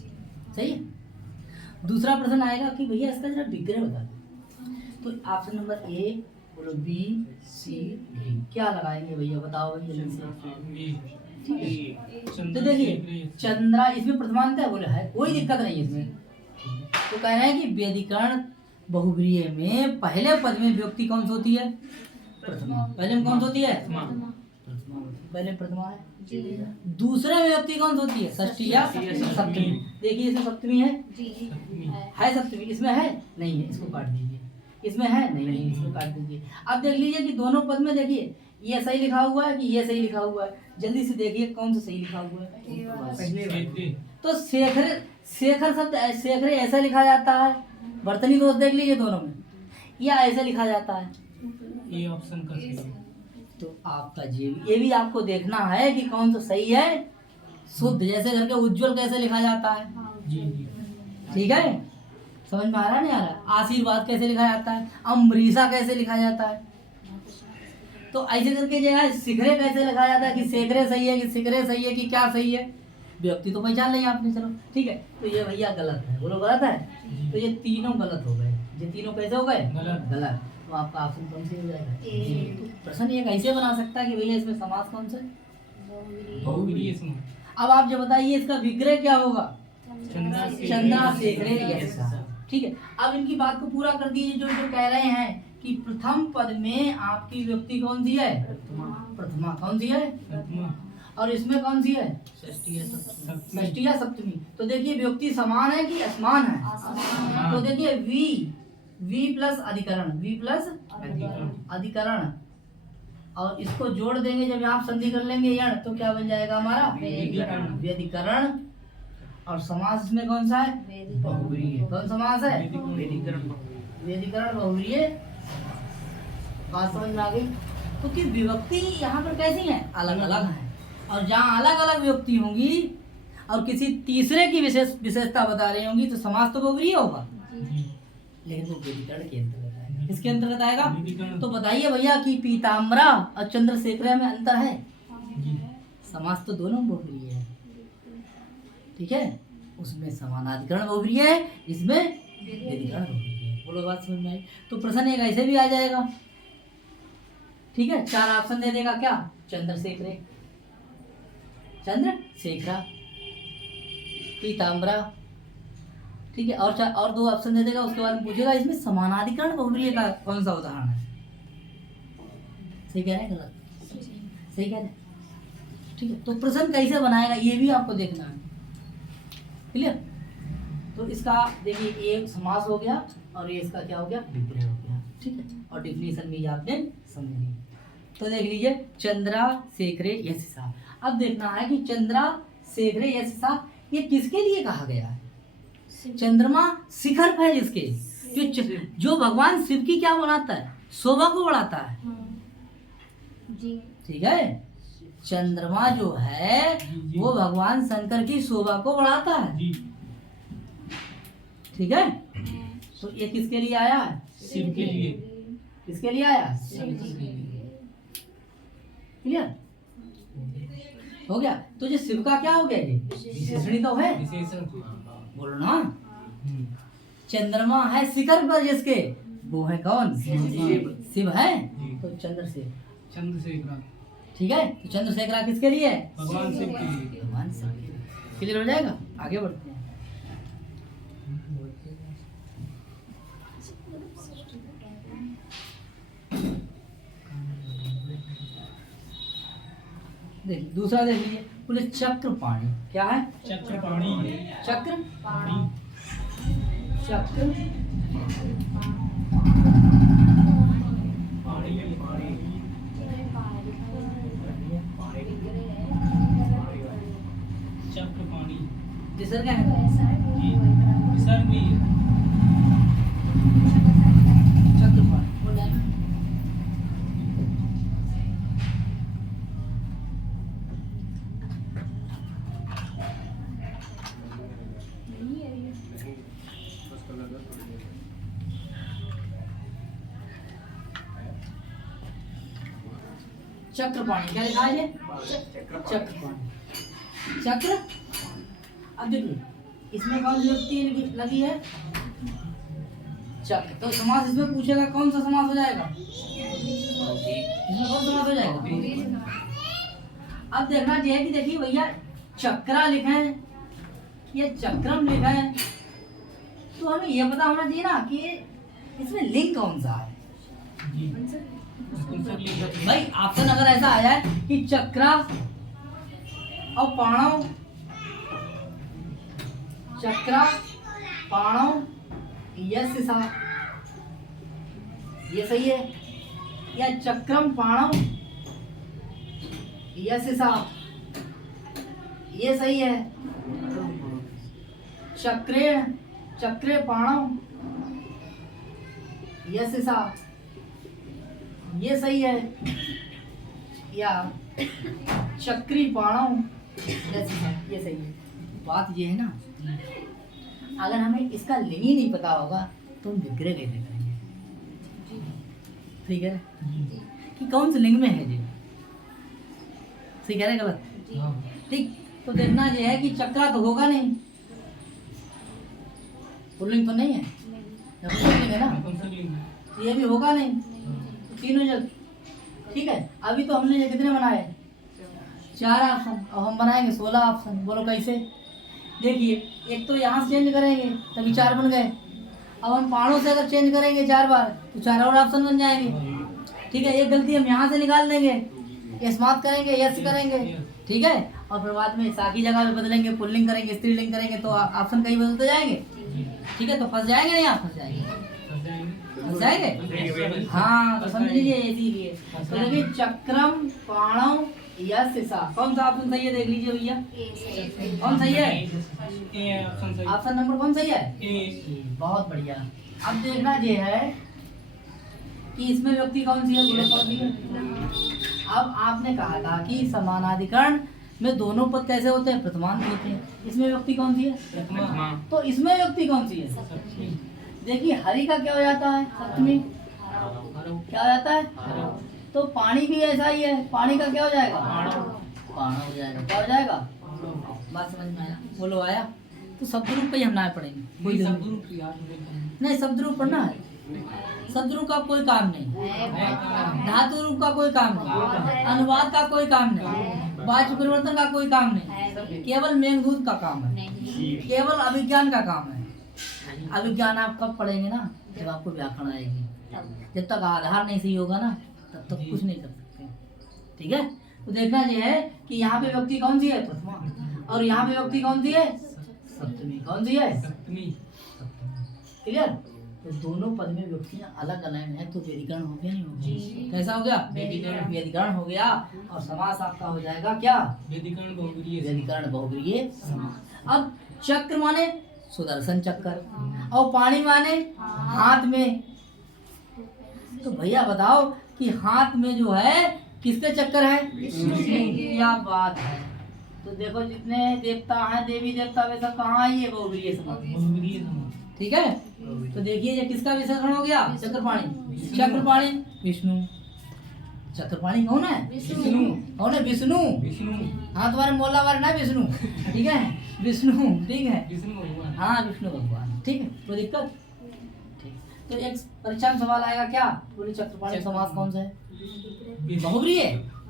सही है। दूसरा प्रश्न आएगा कि भैया इसका जरा विग्रह बता दो। तो ऑप्शन नंबर ए बोलो बी सी डी, क्या लगाएंगे भैया बताओ भैया जल्दी से। तो देखिए चंद्रा इसमें प्रथमांत है, बोले है कोई दिक्कत नहीं है इसमें। तो कह रहे हैं कि व्यधिकरण बहुब्रीहि में पहले पद में विभक्ति कौन सी होती है? प्रथमा। पहले में कौन सी होती है? पहले प्रथमा है। दूसरे में विभक्ति कौन सी होती है? षष्ठी या सप्तमी। देखिए इसमें सप्तमी है सप्तमी, इसमें है नहीं है, इसको काट दीजिए। इसमें है नहीं है, इसको काट दीजिए। अब देख लीजिए कि दोनों पद में देखिए ये सही लिखा हुआ है कि ये सही लिखा हुआ है। जल्दी से देखिए कौन सा सही लिखा हुआ है। तो शेखर शब्द शेखरे ऐसा लिखा जाता है, वर्तनी दोष देख लीजिए दोनों में, या ऐसा लिखा जाता है? ये ऑप्शन का सही है। तो आपका ये भी आपको देखना है कि कौन सा सही है। शुद्ध जैसे करके उज्जवल कैसे लिखा जाता है? ठीक है, समझ में आ रहा नहीं आ रहा? आशीर्वाद कैसे लिखा जाता है? अम्बरीशा कैसे लिखा जाता है? तो ऐसे करके जो है शिखरे कैसे लिखा जाता है कि शेखरे सही है कि शिखरे सही है कि क्या सही है? व्यक्ति तो पहचान लेंगे आपने, चलो ठीक है। तो ये भैया गलत है, बोलो गलत है। तो ये तीनों गलत हो गए। ये तीनों कैसे हो गए? गलत। तो आपका ऑप्शन कौन सी हो जाएगा? तो प्रश्न ये कैसे बना सकता है कि भैया इसमें समास कौन सा? बहुब्रीहि। अब आप जो बताइए इसका विग्रह क्या होगा? चंद्रा सेक रहे यस साहब। ठीक है, अब इनकी बात को पूरा कर दीजिए। जो जो कह रहे हैं कि प्रथम पद में आपकी विभक्ति कौन सी है? प्रथमा। कौन सी है? और इसमें कौन सी है? षष्ठी या सप्तमी। तो देखिए विभक्ति समान है कि असमान है? तो देखिए वी प्लस अधिकरण, वी प्लस अधिकरण, और इसको जोड़ देंगे जब आप संधि कर लेंगे यण, तो क्या बन जाएगा हमारा? व्यधिकरण। और समास में कौन सा है? बहुव्रीहि। कौन समास है? व्यधिकरण बहुव्रीहि। बात समझ में आ गई? तो कि विभक्ति यहाँ पर कैसी है? अलग अलग है। और जहाँ अलग अलग विभक्ति होंगी और किसी तीसरे की विशेषता बता रही होंगी तो समास तो बहुव्रीहि होगा, लेकिन वो व्यधिकरण के अंतर्गत आएगा। किसके अंतर्गत आएगा? तो बताइए भैया कि पीताम्बरा और चंद्रशेखर में अंतर है? समास तो दोनों बहुव्रीहि है। ठीक है, उसमें समानाधिकरण बहुव्रीहि है, इसमें व्यधिकरण बहुव्रीहि है। बोलो बात समझ में आई? तो प्रश्न एक ऐसे भी आ जाएगा। ठीक है, 4 ऑप्शन दे देगा। क्या? चंद्रशेखर, चंद्रशेखरा, पीताम्बरा। ठीक है, और 2 ऑप्शन दे देगा। उसके बाद पूछेगा इसमें समानाधिकरण बहुव्रीहि का कौन सा उदाहरण है? सही कह रहे हैं गलत? सही कह रहे हैं। ठीक है, तो प्रश्न कैसे बनाएगा ये भी आपको देखना है। क्लियर? तो इसका देखिए एक समास हो गया और ये इसका क्या हो गया? विग्रह हो गया। ठीक है, और डिफिनेशन भी आपने समझ ली। तो देख लीजिए चंद्रा शेखरे यशसा। अब देखना है कि चंद्रा शेखरे यशसा ये किसके लिए कहा गया है? चंद्रमा शिखर है जिसके, जो भगवान शिव की क्या बनाता है? शोभा को बढ़ाता है। ठीक है, चंद्रमा जो है वो भगवान शंकर की शोभा को बढ़ाता है। ठीक है, तो ये किसके लिए आया है? शिव के लिए। किसके लिए आया? क्लियर हो गया? तो ये शिव का क्या हो गया? ये विशेषणी तो है, बोलो ना। चंद्रमा है शिखर पर जिसके, वो है कौन? शिव है। तो चंद्रशेखर। ठीक है, तो चंद्रशेखर किसके लिए है? भगवान शिव के लिए। भगवान शिव के लिए। क्लियर हो जाएगा? आगे बढ़ते हैं। देखिए दूसरा देख लीजिए, बोले चक्रपाणी। क्या है? चक्रपाणी। चक्रपाणी। चक्र चक्रपाणी। विसर्ग है? विसर्ग भी है। चक्रपाणी बोला है। चक्रपाणी क्या लिखा है? चक्रपाणी। चक्र। अब देखिए इसमें कौन सी युक्ति लगी है? चक्र। तो समास इसमें पूछेगा कौन सा समास हो जाएगा? इसमें कौन समास हो जाएगा? अब देखना चाहिए कि देखिए भैया चक्रा लिखा है या चक्रम लिखा है, तो हमें यह पता होना चाहिए ना कि इसमें लिंग कौन सा है। भाई ऑप्शन अगर ऐसा आया है कि चक्रा और पाणव, चक्रा पाणव यशसा, ये सही है, या चक्रम पाणव यशसा, ये सही है, चक्रे पाणव यशसा, ये सही है, या चक्री पाणव यशसा, ये सही है। बात ये है ना, अगर हमें इसका लिंग ही नहीं पता होगा तो हम विग्रह कैसे करेंगे? ठीक है कि कौन से लिंग में है जी? सही कह रहे हैं गलत? ठीक, तो देखना ये है कि चक्रा तो होगा नहीं, पुल्लिंग तो नहीं है, है ना, ये भी होगा नहीं, तीनों जगह। ठीक है, अभी तो हमने ये कितने बनाए? 4 ऑप्शन, अब हम बनाएंगे 16 ऑप्शन। बोलो कैसे? देखिए एक तो यहाँ से चेंज करेंगे तभी 4 बन गए। अब हम पाणों से अगर चेंज करेंगे 4 बार तो 4 और ऑप्शन बन जाएंगे। ठीक है, एक गलती हम यहाँ से निकाल लेंगे, स्मार्ट करेंगे, यस करेंगे, ठीक है, और फिर बाद में साकी जगह में बदलेंगे, पुल्लिंग करेंगे, स्त्रीलिंग करेंगे तो ऑप्शन कहीं बदलते जाएंगे। ठीक है, तो फंस जाएंगे नहीं, आप फंस जाएंगे, फंस जाएंगे। हाँ, तो समझ लीजिए इसीलिए। तो देखिए चक्रम पाणव यस्य सा, कौन सा ऑप्शन सही है देख लीजिए भैया, कौन सही है? ए ऑप्शन सही। ऑप्शन नंबर कौन सही है? ए। बहुत बढ़िया। अब देखना ये है कि इसमें व्यक्ति कौन सी है, बोलो कौन सी है। अब आपने कहा था कि समानाधिकरण में दोनों पद कैसे होते हैं, प्रथमांत होते हैं। इसमें व्यक्ति कौन सी है? प्रथमा। तो इसमें व्यक्ति कौन सी है? सप्तमी। देखिए हरि का क्या हो जाता है, सप्तमी हरो। क्या हो जाता है, हरो। तो पानी भी ऐसा ही है, पानी का क्या हो जाएगा, पाणव। पाणव हो जाएगा। क्या हो जाएगा, बात समझ में आया, बोलो आया। तो शब्द रूप पे ही हम ना पढ़ेंगे, कोई ये जरूरत शब्द रूप याद रखें। नहीं, शब्द रूप पढ़ना है, शब्द रूप का कोई काम नहीं, धातु रूप का कोई काम नहीं, अनुवाद का कोई काम नहीं, वाच्य परिवर्तन का कोई काम नहीं, केवल मेघदूत का काम है, केवल अभिज्ञान का काम है। अभिज्ञान आप कब पढ़ेंगे ना, जब आपको व्याकरण आएगी। जब तक आधार नहीं सही होगा ना तब तक कुछ नहीं कर सकते। ठीक है, तो देखना ये है कि यहाँ पे व्यक्ति कौन सी है, प्रथमा, और यहाँ पे व्यक्ति कौन सी है, सप्तमी। कौन सी है, सप्तमी। क्लियर। तो दोनों पद में व्यक्तियां अलग अलग हैं, तो व्यधिकरण हो गया नहीं हो गया, कैसा हो गया, व्यधिकरण हो गया। और समास आपका हो जाएगा क्या, व्यधिकरण बहुब्रीहि। व्यधिकरण बहुब्रीहि समास। अब चक्र माने सुदर्शन चक्र, और पाणी माने हाथ में। तो भैया बताओ कि हाथ में जो है किसके चक्कर है, क्या बात है। तो देखो जितने देवता हैं, देवी देवता वे सब कहाँ आई है, बहुब्रीहि समास। बहुब्रीहि समास। ठीक है, तो देखिए ये किसका विशेषण हो गया, चक्रपाणी। चक्रपाणी विष्णु, चक्रपाणी कौन है, विष्णु। कौन है, विष्णु। विष्णु। हाँ, तुम्हारे मोला वाले ना विष्णु, ठीक है, विष्णु, ठीक है, विष्णु भगवान। हाँ विष्णु भगवान। ठीक है, कोई दिक्कत, ठीक। तो एक परीक्षा में सवाल आएगा क्या, बोले चक्रपाणी समास कौन सा है, बहुब्रीहि है।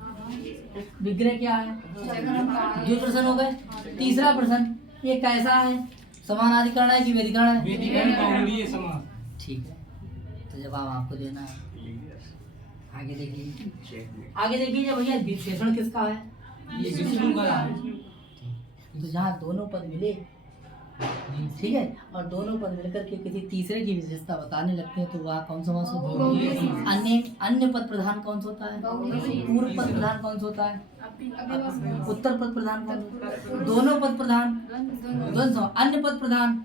विग्रह क्या है, दो प्रश्न हो गए। तीसरा प्रश्न, ये कैसा है, समानाधिकरण है कि व्यधिकरण है, व्यधिकरण बहुब्रीहि समास। ठीक है, तो जवाब आपको देना है। आगे देखिए, आगे देखिए जब भैया विशेषण किसका है, ये विष्णु का है। तो जहाँ दोनों पद मिले, ठीक है, और दोनों पद मिलकर के किसी तीसरे की विशेषता बताने लगते हैं, तो वह कौन समास होता है, अन्य अन्य पद प्रधान कौन सा होता है, पूर्व पद प्रधान कौन सा होता है, उत्तर पद प्रधान कौन सा होता है, दोनों पद प्रधान, द्वंद्व, अन्य पद प्रधान।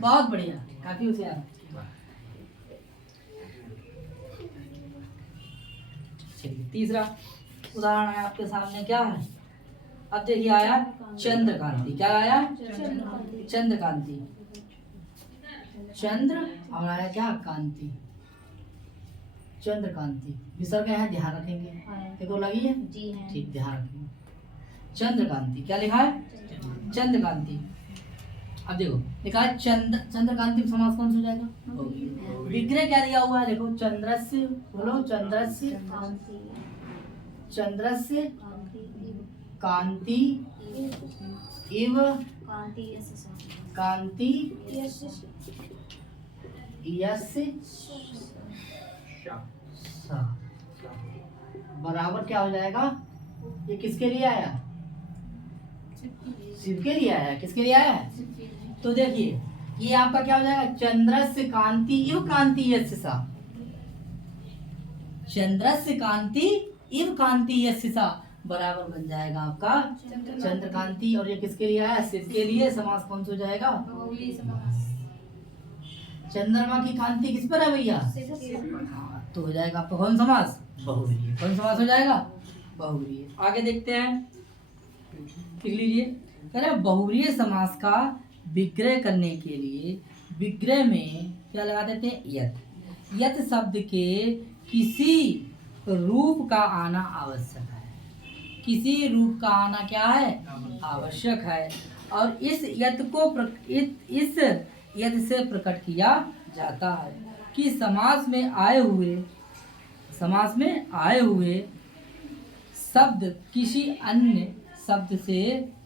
बहुत बढ़िया, काफी होशियार। चलिए तीसरा उदाहरण है आपके सामने, क्या है, अब देखिए आया चंद्रकांति। क्या आया, चंद्रकांति, चंद्र और आया क्या, कांति, चंद्रकांति। विसर्ग है, ध्यान रखेंगे, देखो लगी है, ठीक, ध्यान रखेंगे। चंद्रकांति क्या लिखा है, चंद्रकांति। अब देखो लिखा है चंद्रकांति समास कौन सा हो जाएगा, विग्रह क्या दिया हुआ है, देखो चंद्रस्य, बोलो चंद्रस्य, चंद्रस्य कांति इव कांति यस्य सा, बराबर क्या हो जाएगा, ये किसके लिए आया, शिव के लिए आया, किसके लिए आया। तो देखिए ये आपका क्या हो जाएगा, चंद्रस्य कांति इव कांति यस्य सा, चंद्रस्य कांति इव कांति यस्य सा बराबर बन जाएगा आपका चंद्रकांति। और ये किसके लिए आया, शिव के लिए, समास कौन सा हो जाएगा, चंद्रमा की कांति किस पर है भैया, हाँ, तो हो जाएगा आपका कौन समास, बहुब्रीहि। कौन समास हो जाएगा, बहुब्रीहि। आगे देखते हैं, लिख लीजिए, कह रहे बहुब्रीहि समास का विग्रह करने के लिए विग्रह में क्या लगा देते हैं, यत्। यत् शब्द के किसी रूप का आना आवश्यक है, किसी रूप का आना क्या है, आवश्यक है। और इस यत् को इस यत् से प्रकट किया जाता है कि समास में आए हुए शब्द किसी अन्य शब्द से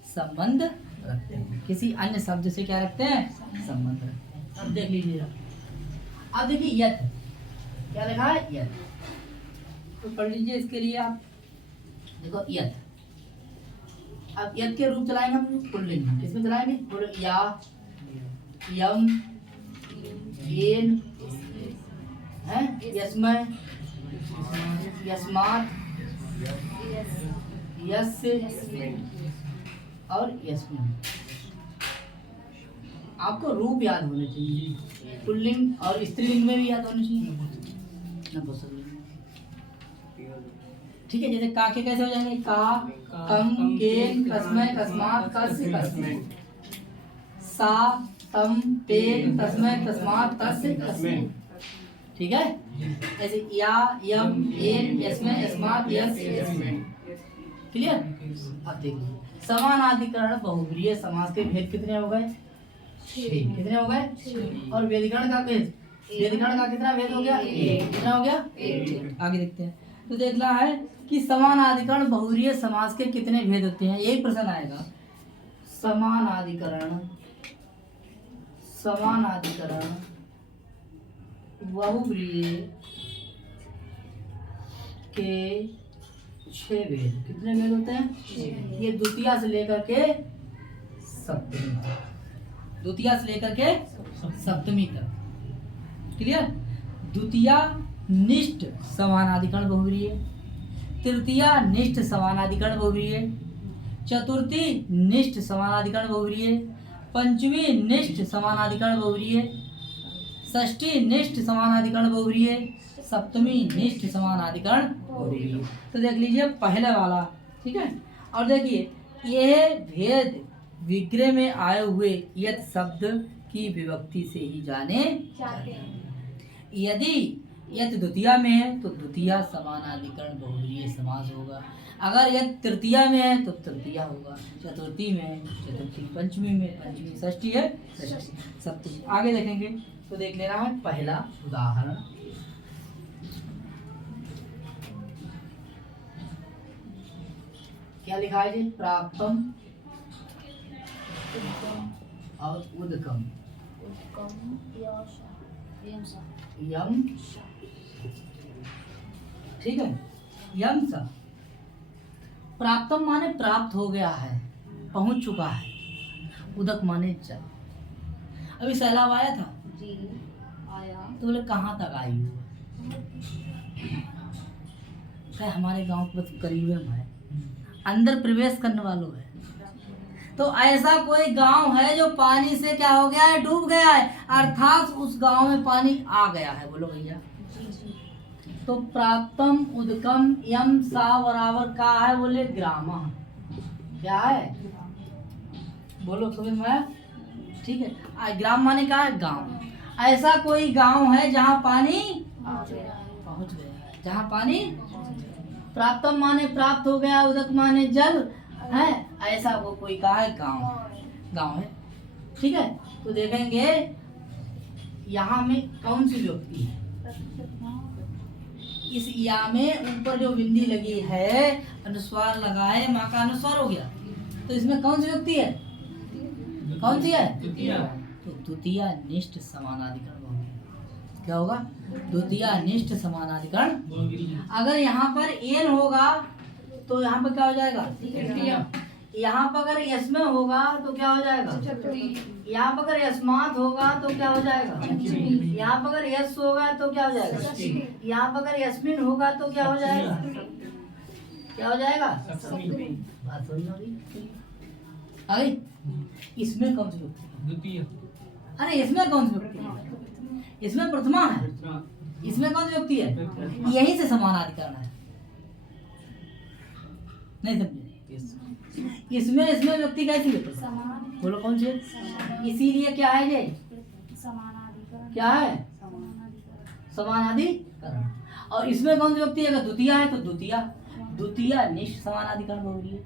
संबंध रखते हैं, किसी अन्य शब्द से क्या रखते हैं, संबंध रखते हैं। अब देख लीजिए, अब देखिए यत, क्या लिखा है, यत, तो पढ़ लीजिए इसके लिए आप। देखो यत, अब यत के रूप चलाएंगे हम पुल्लिंग में, किसमें चलाएंगे, बोलो या, यम, येन, है, यस्मय, यस्मात्, यस्य और यस्मिन्। आपको रूप याद होने चाहिए, पुल्लिंग और स्त्रीलिंग में भी याद होने चाहिए, नपुंसकलिंग। ठीक है, जैसे का के कैसे हो जाएंगे, का, कम, केन, कस्मय, कस्मात्, कस्य, कस्मिन्, सा, तम, तेन, तस्मय, तस्मात्, तस्य, तस्मिन्। ठीक है, ऐसे या, यम, येन, यस्मय, यस्मात्, यस्य, यस्मिन्। क्लियर। अब देखिए समानाधिकरण बहुब्रीहि समास के भेद कितने हो गए, 6। कितने हो गए, और व्यधिकरण का भेद, व्यधिकरण का कितना भेद हो गया, 1। कितना हो गया, 1। आगे देखते हैं, तो देखना है कि समानाधिकरण बहुब्रीहि समास के कितने भेद होते हैं, यही प्रश्न आएगा। समानाधिकरण, समानाधिकरण बहुब्रीहि के 6 भेद, कितने भेद होते हैं, ये द्वितीया से लेकर के सप्तमी तक, द्वितीया से लेकर के सप्तमी तक। क्लियर। द्वितीया निष्ठ समानाधिकरण बहुब्रीहि, तृतीया निष्ठ समानाधिकरण बहुब्रीहि, चतुर्थी निष्ठ समानाधिकरण बहुब्रीहि, पंचमी निष्ठ समानाधिकरण बहुब्रीहि, षष्ठी निष्ठ समानाधिकरण बहुब्रीहि, सप्तमी निष्ठ समानाधिकरण बहुब्रीहि। तो देख लीजिए पहले वाला, ठीक है। और देखिए यह भेद विग्रह में आए हुए यत शब्द की विभक्ति से ही जाने जाते हैं। यदि यत द्वितीया में है तो द्वितीया समानाधिकरण बहुब्रीहि समास होगा, अगर यत तृतीया में है तो तृतीया होगा, चतुर्थी में है चतुर्थी, पंचमी में पंचमी, षष्ठी है षष्ठी, सप्तमी। आगे देखेंगे तो देख लेना है पहला उदाहरण। क्या लिखा है जी, प्राप्तम और उदकम, यम, ठीक है, यम सा। प्राप्तम माने प्राप्त हो गया है, पहुंच चुका है, उदक माने जल। अभी सैलाब आया था जी, आया तो बोले कहाँ तक आई हो, क्या हमारे गांव के बस करीब है, अंदर प्रवेश करने वालों है। तो ऐसा कोई गांव है जो पानी से क्या हो गया है, डूब गया है, अर्थात उस गांव में पानी आ गया है। बोलो भैया। तो प्राप्तम उदकम यम सा बराबर का है, बोले ग्राम, क्या है, बोलो समझ में आया? ठीक है, ग्राम माने का है गांव। ऐसा कोई गांव है जहाँ पानी पहुंच गया है, जहाँ पानी प्राप्तम माने प्राप्त हो गया, उदक माने जल है, ऐसा वो कोई का है गांव, गांव है। ठीक है, तो देखेंगे यहाँ में कौन सी व्यक्ति है, इस या में ऊपर जो बिंदी लगी है, अनुस्वार लगा है, माँ का अनुस्वार हो गया, तो इसमें कौन सी व्यक्ति है, कौन सी है, द्वितीया। तो द्वितीया निष्ठ समानाधिकरण बहुब्रीहि। क्या होगा, द्वितीया निष्ठ समानाधिकरण बहुब्रीहि। अगर यहाँ पर एन होगा तो यहाँ पर क्या हो जाएगा, तृतीया। यहाँ पर अगर यस्म होगा तो क्या हो जाएगा, यहाँ पर अगर यस्मात होगा तो क्या हो जाएगा, यहाँ पर अगर यस होगा तो क्या हो जाएगा, यहाँ पर अगर यस्मिन होगा तो क्या हो जाएगा, क्या हो जाएगा, सप्तमी। बात समझ में आ गई? आ गई? इसमें कौन सी व्यक्ति है? द्वितीया। अरे इसमें कौन सी व्यक्ति है, इसमें प्रथमा है, इसमें कौन सी व्यक्ति है, यही से समानाधिकरण है, नहीं समझे? इसमें इसमें व्यक्ति कैसी है, बोलो कौन सी है? इसीलिए क्या है ये, क्या है, समानाधिकरण। और इसमें कौन सी व्यक्ति है, अगर द्वितीया है तो द्वितीया, द्वितीया निष्ठ समानाधिकरण बहुब्रीहि,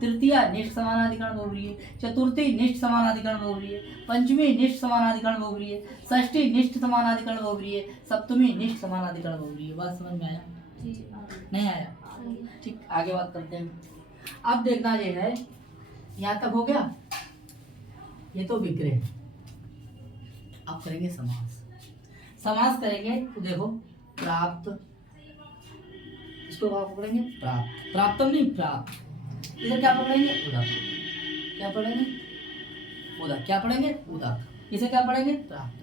तृतीया निष्ठ समानाधिकरण बहुब्रीहि, चतुर्थी निष्ठ समानाधिकरण बहुब्रीहि, पंचमी निष्ठ समानाधिकरण बहुब्रीहि, षष्ठी निष्ठ समानाधिकरण बहुब्रीहि, सप्तमी निष्ठ समानाधिकरण बहुब्रीहि। बात समझ में आया, नहीं आया? ठीक, आगे बात करते हैं। अब देखना ये है, यहाँ तक हो गया, ये तो विग्रह है। अब करेंगे समास। समास करेंगे तो देखो प्राप्त, इसको क्या पकड़ेंगे प्राप्त, प्राप्तम नहीं प्राप्त। इधर क्या पकड़ेंगे उदक, क्या पढ़ेंगे उदक, क्या पढ़ेंगे उदक। इसे क्या पढ़ेंगे प्राप्त,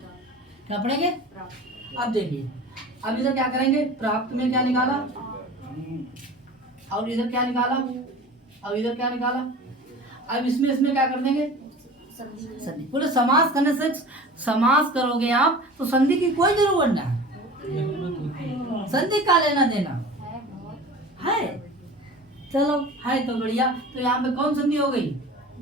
क्या पढ़ेंगे। अब देखिए अब इधर क्या करेंगे, प्राप्त में क्या निकाला और इधर क्या निकाला, अब इधर क्या निकाला। अब इसमें क्या कर देंगे संधि। बोले समास करने से, समास करोगे आप तो संधि की कोई जरूरत ना है, जरूरत होती है। संधि का लेना देना है बहुत है। चलो है तो बढ़िया। तो यहाँ पे कौन संधि हो गई,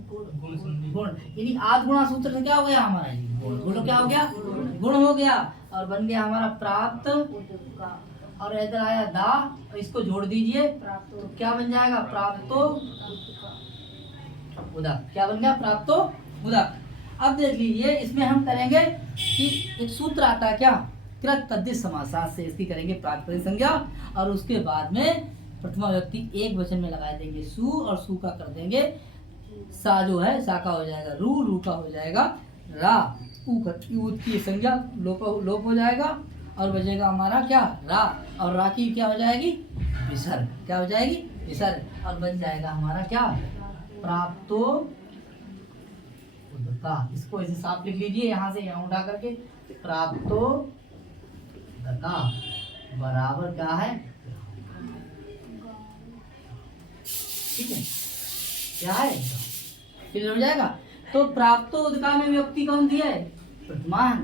गुण संधि। गुण। यानी आद गुणा सूत्र से क्या हो गया हमारा ये गुण, बोलो क्या हो गया गुण हो गया। और बन गया हमारा प्राप्त, उदक का और इधर आया दा, और इसको जोड़ दीजिए प्राप्त तो क्या बन जाएगा प्राप्तो उदक का उदक। क्या बन गया प्राप्तो उदक। अब देख लीजिए इसमें हम करेंगे कि एक सूत्र आता है क्या, कृत तद्धित समासात से इसकी करेंगे प्रातिपदिक संज्ञा, और उसके बाद में प्रथमा व्यक्ति एक वचन में लगा देंगे सु, और सु का कर देंगे सा, जो है सा का हो जाएगा रू, रू का हो जाएगा रा, ऊत की संज्ञा लोप हो जाएगा, और बचेगा हमारा क्या रा, और रा की क्या हो जाएगी विसर्ग, क्या हो जाएगी विसर्ग, और बन जाएगा हमारा क्या प्राप्तो उदका। इसको ऐसे साफ लिख लीजिए यहाँ से यहाँ उठा करके, प्राप्तो उदका बराबर क्या है, ठीक है क्या है, क्लियर हो जाएगा। तो प्राप्तो उदका में व्यक्ति कौन सी है वर्तमान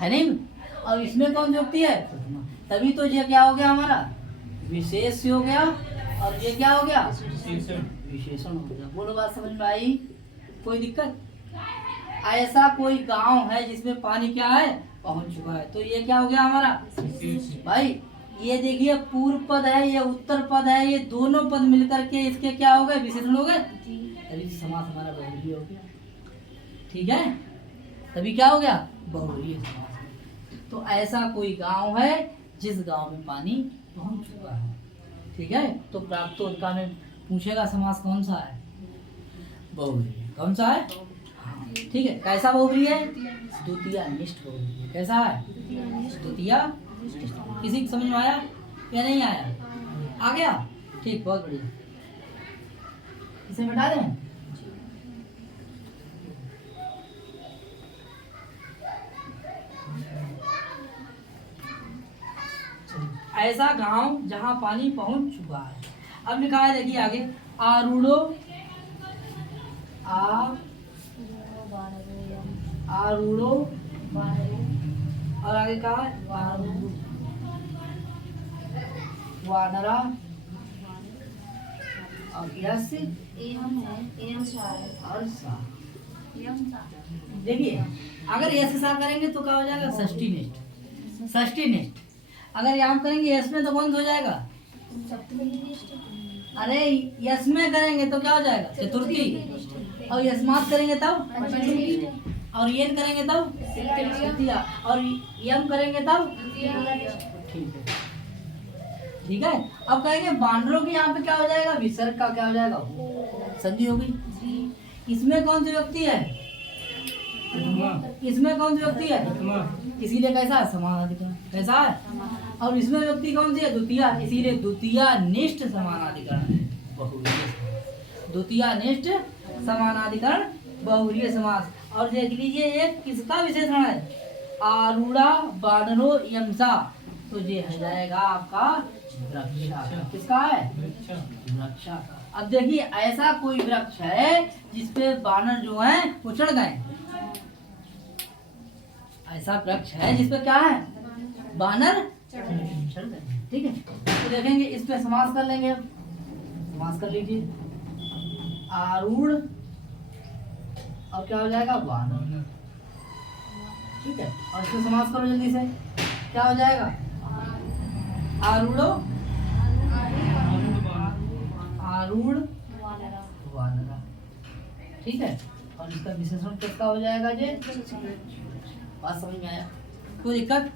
है नहीं, और इसमें कौन सी व्यक्ति है वर्तमान। तभी तो ये क्या हो गया हमारा विशेष हो गया, और ये क्या हो गया विशेषण हो गया। बोलो बात समझ में आई, कोई दिक्कत। ऐसा कोई गांव है जिसमें पानी क्या है पहुंच चुका है, तो ये क्या हो गया हमारा भाई। ये देखिए पूर्व पद है, ये उत्तर पद है, ये दोनों पद मिलकर के इसके क्या हो गए विशेषण हो गए, तभी समास हमारा बहुव्रीहि हो गया, ठीक है। तभी क्या हो गया बहुव्रीहि समास। तो ऐसा कोई गांव है जिस गांव में पानी पहुंच चुका है, ठीक है। तो प्राप्त उदका में पूछेगा समास कौन सा है बहुव्रीहि, कौन सा है हाँ, ठीक है। कैसा बहुव्रीहि है द्वितीय निष्ठ बहुव्रीहि है। कैसा है द्वितीय। किसी को समझ में आया या नहीं आया, आ गया ठीक, बहुत बढ़िया। इसे मिटा दें। ऐसा गांव जहां पानी पहुंच चुका है। अब लिखा है देखिए आगे आरूढ़ो आरूढ़ो, और आगे कहा है वानरा, और यस एवं है एवं सा है और सा। एवं सा देखिए अगर यस के साथ करेंगे तो क्या हो जाएगा षष्ठी निष्ठ, षष्ठी निष्ठ। अगर यहाँ करेंगे यस में तो कौन सा हो जाएगा, सप्तमी निष्ठ। अरे यस में करेंगे तो क्या हो जाएगा चतुर्थी, और यस्मात करेंगे तब पंचमी निष्ठ। और येन करेंगे तब तृतीया, और यम करेंगे तब ठीक है, ठीक है। अब कहेंगे बानरों की यहाँ पे क्या हो जाएगा विसर्ग का क्या हो जाएगा संधि हो गई। इसमें कौन सी व्यक्ति है, इसमें कौन सी व्यक्ति है, इसीलिए कैसा है समानाधिकरण, कैसा है। और इसमें व्यक्ति कौन सी है द्वितीय, इसीलिए द्वितीय निष्ठ समानाधिकरण है बहुव्रीहि समास। द्वितीय निष्ठ समानाधिकरण बहुव्रीहि समास। और देख लीजिए ये किसका विशेषण है आरूढ़ा बानरो यमसा, तो ये हो जाएगा आपका वृक्षा का। किसका है वृक्षा का। अब देखिए ऐसा कोई वृक्ष है जिसपे बानर जो है वो चढ़ गए, ऐसा वृक्ष है जिसपे क्या है बानर चढ़ गए, ठीक है। तो देखेंगे इस पे समास कर लेंगे, अब समास कर लीजिए आरूढ़, और क्या हो जाएगा वानर, ठीक है। और इसको समास करो जल्दी से, क्या हो जाएगा आरूढ़ो आरूढ़ वानरा, ठीक है। और इसका विशेषण किसका हो जाएगा जी, बात समझ में आया, कोई दिक्कत।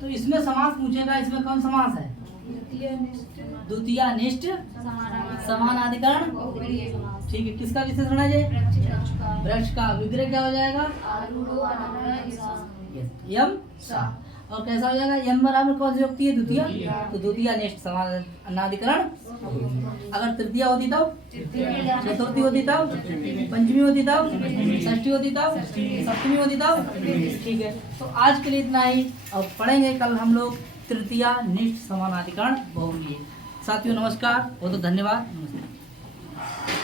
तो इसमें समास पूछेगा, इसमें कौन समास है द्वितीयानिष्ठ समानाधिकरण। बहुब्रीहि समास। ठीक है, किसका विशेषण है ये? वृक्ष का। वृक्ष का। विग्रह क्या हो जाएगा? आरूढ़ो अनन्य सा। यम सा। और कैसा हो जाएगा? यम बराबर कौन सी युक्ति है? द्वितीय। तो द्वितीयानिष्ठ समानाधिकरण। अगर तृतीया होती तब, चतुर्थी होती तब, पंचमी होती तब, षष्ठी होती तब, सप्तमी होती तब। ठीक है, तो आज के लिए इतना ही। अब पढ़ेंगे कल हम लोग तृतीयानिष्ठ समानाधिकरण बहुब्रीहि। साथियों नमस्कार, बहुत धन्यवाद, नमस्ते।